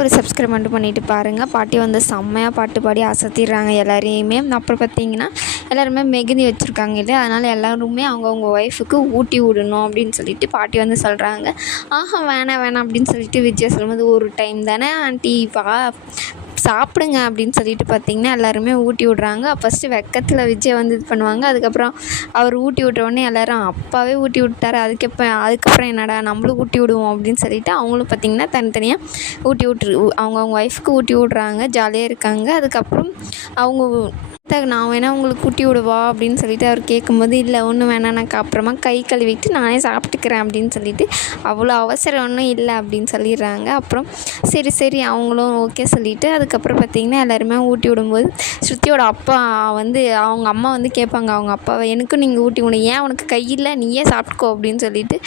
ஒரு சப்ஸ்கிரைப் மட்டும் பண்ணிவிட்டு பாருங்கள். பாட்டி வந்து செம்மையாக பாட்டு பாடி அசத்திடுறாங்க எல்லாரையுமே. அப்புறம் பார்த்திங்கன்னா எல்லாருமே மெகுந்தி வச்சுருக்காங்க இல்லையா, அதனால் எல்லோருமே அவங்கவுங்க ஒய்ஃபுக்கு ஊட்டி விடணும் அப்படின்னு சொல்லிட்டு பாட்டி வந்து சொல்கிறாங்க. வேணாம் வேணாம் அப்படின்னு சொல்லிட்டு விஜயா சொல்லும்போது, ஒரு டைம் தானே ஆண்டி சாப்பிடுங்க அப்படின்னு சொல்லிட்டு பார்த்திங்கன்னா எல்லாருமே ஊட்டி விட்றாங்க. ஃபஸ்ட்டு வெக்கத்தில் விஜய் வந்து இது பண்ணுவாங்க. அதுக்கப்புறம் அவர் ஊட்டி விட்டவுடனே எல்லோரும் அப்பாவே ஊட்டி விட்டாரு, அதுக்கப்புறம் என்னடா நம்மளும் ஊட்டி விடுவோம் அப்படின்னு சொல்லிட்டு அவங்களும் பார்த்திங்கன்னா தனித்தனியாக ஊட்டி அவங்கவுங்க ஒய்ஃப்க்கு ஊட்டி விட்றாங்க. ஜாலியாக இருக்காங்க. அதுக்கப்புறம் அவங்க நான் வேணால் உங்களுக்கு ஊட்டி விடுவா அப்படின்னு சொல்லிட்டு அவர் கேட்கும்போது, இல்லை ஒன்றும் வேணாம், நான் அப்புறமா கை கழுவிட்டு நானே சாப்பிட்டுக்கிறேன் அப்படின்னு சொல்லிட்டு, அவ்வளோ அவசரம் ஒன்றும் இல்லை அப்படின்னு சொல்லிடுறாங்க. அப்புறம் சரி அவங்களும் ஓகே சொல்லிவிட்டு அதுக்கப்புறம் பார்த்திங்கன்னா எல்லாருமே ஊட்டி விடும்போது ஸ்ருதியோட அப்பா வந்து அவங்க அம்மா வந்து கேட்பாங்க அவங்க அப்பாவை, எனக்கும் நீங்கள் ஊட்டி விடு, ஏன் உனக்கு கையில் நீயே சாப்பிட்டுக்கோ அப்படின்னு சொல்லிட்டு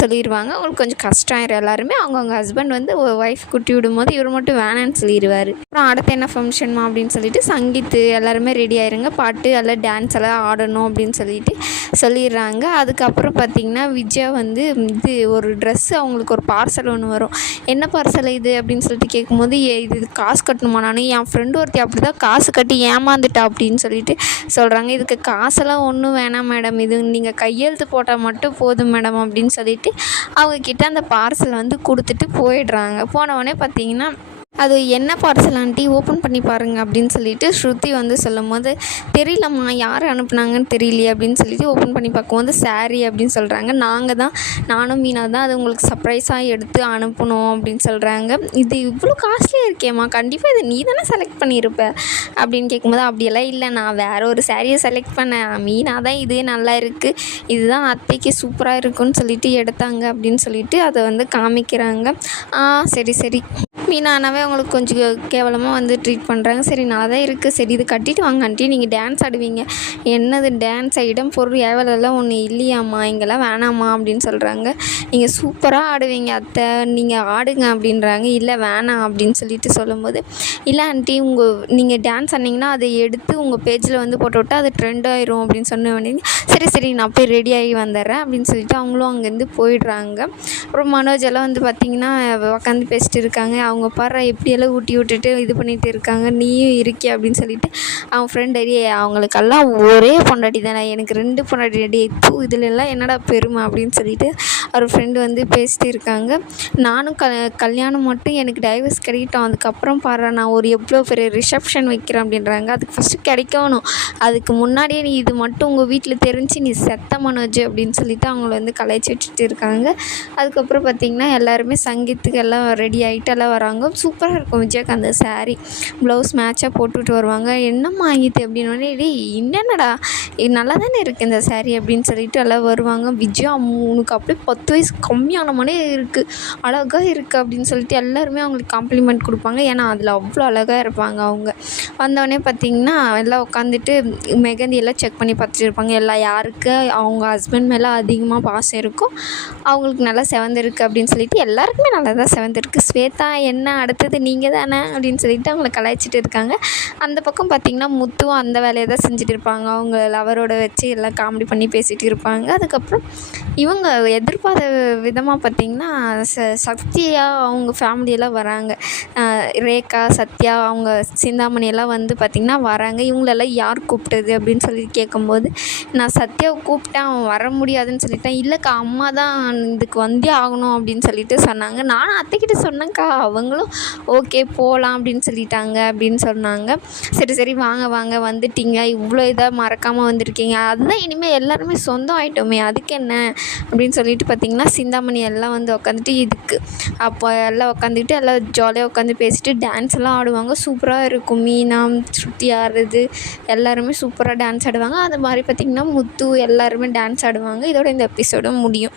சொல்லிடுவாங்க. அவங்களுக்கு கொஞ்சம் கஷ்டம் ஆயிரும். எல்லாருமே அவங்கவுங்க ஹஸ்பண்ட் வந்து ஒய்ஃப் ஊட்டி விடும்போது இவர் மட்டும் வேணான்னு சொல்லிடுவார். அப்புறம் அடுத்து என்ன ஃபங்க்ஷன்மா அப்படின்னு சொல்லிட்டு சங்கீத்து எல்லாருமே ரெடி ஆயிருங்க, பாட்டு எல்லாம் டான்ஸ் எல்லாம் ஆடணும் அப்படின்னு சொல்லிட்டு சொல்லிடுறாங்க. அதுக்கப்புறம் பார்த்திங்கன்னா விஜயா வந்து இது ஒரு ட்ரெஸ்ஸு அவங்களுக்கு ஒரு பார்சல் ஒன்று வரும். என்ன பார்சல் இது அப்படின்னு சொல்லிட்டு கேட்கும்போது, இது காசு கட்டணுமா, என் ஃப்ரெண்டு ஒருத்தி அப்படி தான் காசு கட்டி ஏமாந்துட்டா அப்படின்னு சொல்லிட்டு சொல்கிறாங்க. இதுக்கு காசெல்லாம் ஒன்றும் வேணாம் மேடம், இது நீங்கள் கையெழுத்து போட்டால் மட்டும் போதும் மேடம் அப்படின்னு சொல்லிட்டு அவங்கக்கிட்ட அந்த பார்சல் வந்து கொடுத்துட்டு போயிடுறாங்க. போனவுடனே பார்த்திங்கன்னா, அது என்ன பார்சல் ஆண்டி, ஓப்பன் பண்ணி பாருங்கள் அப்படின்னு சொல்லிட்டு ஸ்ருதி வந்து சொல்லும்போது, தெரியலம்மா யார் அனுப்புனாங்கன்னு தெரியலையே அப்படின்னு சொல்லிட்டு ஓப்பன் பண்ணி பார்க்கும்போது சாரீ அப்படின்னு சொல்கிறாங்க. நானும் மீனா தான் அது உங்களுக்கு சர்ப்ரைஸாக எடுத்து அனுப்பணும் அப்படின்னு சொல்கிறாங்க. இது இவ்வளோ காஸ்ட்லியாக இருக்கேம்மா, கண்டிப்பாக இதை நீ தானே செலக்ட் பண்ணியிருப்ப அப்படின்னு கேட்கும்போது, அப்படியெல்லாம் இல்லை, நான் வேறு ஒரு சாரியை செலக்ட் பண்ணேன், மீனா தான் இதே நல்லா இருக்குது, இதுதான் அத்தைக்கு சூப்பராக இருக்குன்னு சொல்லிட்டு எடுத்தாங்க அப்படின்னு சொல்லிட்டு அதை வந்து காமிக்கிறாங்க. சரி மீனானாவே அவங்களுக்கு கொஞ்சம் கேவலமாக வந்து ட்ரீட் பண்ணுறாங்க. சரி நல்லா தான் இருக்குது, சரி இது கட்டிட்டு வாங்க ஆண்டி, நீங்கள் டான்ஸ் ஆடுவீங்க, என்னது டான்ஸ் இடம் பொருள் ஏவலெல்லாம் ஒன்று இல்லையாம்மா, இங்கெல்லாம் வேணாம்மா அப்படின்னு சொல்கிறாங்க. நீங்கள் சூப்பராக ஆடுவீங்க அத்தை, நீங்கள் ஆடுங்க அப்படின்றாங்க. இல்லை வேணாம் அப்படின்னு சொல்லிட்டு சொல்லும்போது, இல்லை ஆண்டி நீங்கள் டான்ஸ் ஆடினீங்கன்னா அதை எடுத்து உங்கள் பேஜில் வந்து போட்டு விட்டால் அது ட்ரெண்ட் ஆயிரும் அப்படின்னு சொன்ன உடனே, சரி நான் போய் ரெடியாகி வந்துடுறேன் அப்படின்னு சொல்லிட்டு அவங்களும் அங்கேருந்து போயிடுறாங்க. அப்புறம் மனோஜ் எல்லாம் வந்து பார்த்திங்கன்னா உட்காந்து பேசிட்டு இருக்காங்க. அவங்க பாரு எப்படியெல்லாம் ஊட்டி விட்டுட்டு இது பண்ணிகிட்டு இருக்காங்க, நீயும் இருக்கே அப்படின்னு சொல்லிட்டு அவன் ஃப்ரெண்ட் அவங்களுக்கெல்லாம் ஒரே பொண்டாட்டி தானே, எனக்கு 2 பொண்டாட்டி ரெடி இதிலெல்லாம் என்னடா பெருமை அப்படின்னு சொல்லிட்டு அவர் ஃப்ரெண்டு வந்து பேசிட்டு இருக்காங்க. நானும் கல்யாணம் மட்டும் எனக்கு டைவர்ஸ் கிடைக்கட்டும், அதுக்கப்புறம் பாரு நான் ஒரு எவ்வளோ பெரிய ரிசப்ஷன் வைக்கிறேன் அப்படின்றாங்க. அதுக்கு ஃபஸ்ட்டு கிடைக்கணும், அதுக்கு முன்னாடியே நீ இது மட்டும் உங்கள் வீட்டில் தெரிஞ்சு நீ செத்த மனோஜ் அப்படின்னு சொல்லிட்டு அவங்கள வந்து கலாய்ச்சி வச்சுட்டு இருக்காங்க. அதுக்கப்புறம் பார்த்திங்கன்னா எல்லாருமே சங்கீத்துக்கு எல்லாம் ரெடி ஆகிட்டு எல்லாம் வராங்க. சூப்பராக இருக்கும் விஜயாக்கு அந்த சாரீ ப்ளவுஸ் மேட்சாக போட்டுவிட்டு வருவாங்க. என்னம்மா ஆகிட்டு அப்படின்னோடனே, என்னடா இது நல்லா தானே இருக்குது இந்த சாரீ அப்படின்னு சொல்லிட்டு எல்லாம் வருவாங்க. விஜயா உனக்கு அப்படியே 10 வயசு கம்மியான மாதிரி இருக்குது, அழகாக இருக்குது அப்படின்னு சொல்லிட்டு எல்லாருமே அவங்களுக்கு காம்ப்ளிமெண்ட் கொடுப்பாங்க. ஏன்னா அதில் அவ்வளோ அழகாக இருப்பாங்க. அவங்க வந்தோடனே பார்த்திங்கன்னா எல்லாம் உட்காந்துட்டு மெகந்தி எல்லாம் செக் பண்ணி பார்த்துட்டு இருப்பாங்க. எல்லாம் யாருக்கு அவங்க ஹஸ்பண்ட் மேலே அதிகமாக பாசம் இருக்கும், அவங்களுக்கு நல்லா செவந்திருக்கு அப்படின்னு சொல்லிட்டு எல்லாருக்குமே நல்லா தான் செவந்திருக்கு. ஸ்வேதா என்ன அடுத்தது நீங்கள் தானே அப்படின்னு சொல்லிட்டு அவங்கள கலாய்ச்சிட்டு இருக்காங்க. அந்த பக்கம் பார்த்திங்கன்னா முத்துவும் அந்த வேலையை தான் செஞ்சுட்டு இருப்பாங்க. அவங்க லவரோட வச்சு எல்லாம் காமெடி பண்ணி பேசிகிட்டு இருப்பாங்க. அதுக்கப்புறம் இவங்க எதிர்பார்த்த விதமாக பார்த்திங்கன்னா சத்யா அவங்க ஃபேமிலியெல்லாம் வராங்க. ரேகா, சத்யா, அவங்க சிந்தாமணி எல்லாம் வந்து பார்த்திங்கன்னா வராங்க. இவங்களெல்லாம் யார் கூப்பிட்டது அப்படின்னு சொல்லி கேட்கும்போது, நான் சத்யாவை கூப்பிட்டேன், அவன் வர முடியாதுன்னு சொல்லிட்டேன். இல்லைக்கா அம்மா தான் இதுக்கு வந்தே ஆகணும் அப்படின்னு சொல்லிட்டு சொன்னாங்க. நானும் அத்தைக்கிட்ட சொன்னேன்க்கா, அவங்களும் ஓகே போகலாம் அப்படின்னு சொல்லிட்டாங்க அப்படின்னு சொன்னாங்க. சரி வாங்க வந்துட்டீங்க, இவ்வளோ இதாக மறக்காமல் வந்திருக்கீங்க, அதுதான் இனிமேல் எல்லாருமே சொந்தம் ஆகிட்டோமே, அதுக்கு என்ன அப்படின்னு சொல்லிட்டு பார்த்திங்கன்னா சிந்தாமணி எல்லாம் வந்து உட்காந்துட்டு இதுக்கு அப்போ எல்லாம் உட்காந்துக்கிட்டு எல்லாம் ஜாலியாக உட்காந்து பேசிட்டு டான்ஸ் எல்லாம் ஆடுவாங்க. சூப்பராக இருக்கும். மீனா, ஸ்ருதி ஆடுறது எல்லாருமே சூப்பராக டான்ஸ் ஆடுவாங்க. அது மாதிரி பார்த்திங்கன்னா முத்து எல்லாருமே டான்ஸ் ஆடுவாங்க. இதோட இந்த எபிசோடும் முடியும்.